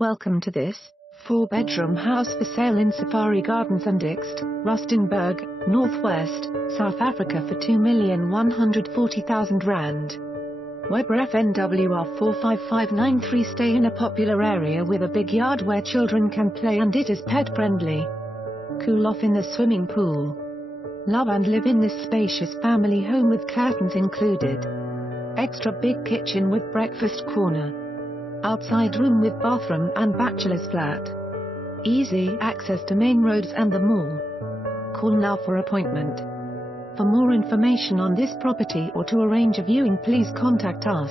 Welcome to this 4-bedroom house for sale in Safari Gardens and Ixt, Rustenburg, Northwest, South Africa for R2,140,000. Weber FNWR 45593. Stay in a popular area with a big yard where children can play and it is pet friendly. Cool off in the swimming pool. Love and live in this spacious family home with curtains included. Extra big kitchen with breakfast corner. Outside room with bathroom and bachelor's flat. Easy access to main roads and the mall. Call now for appointment. For more information on this property or to arrange a viewing, please contact us.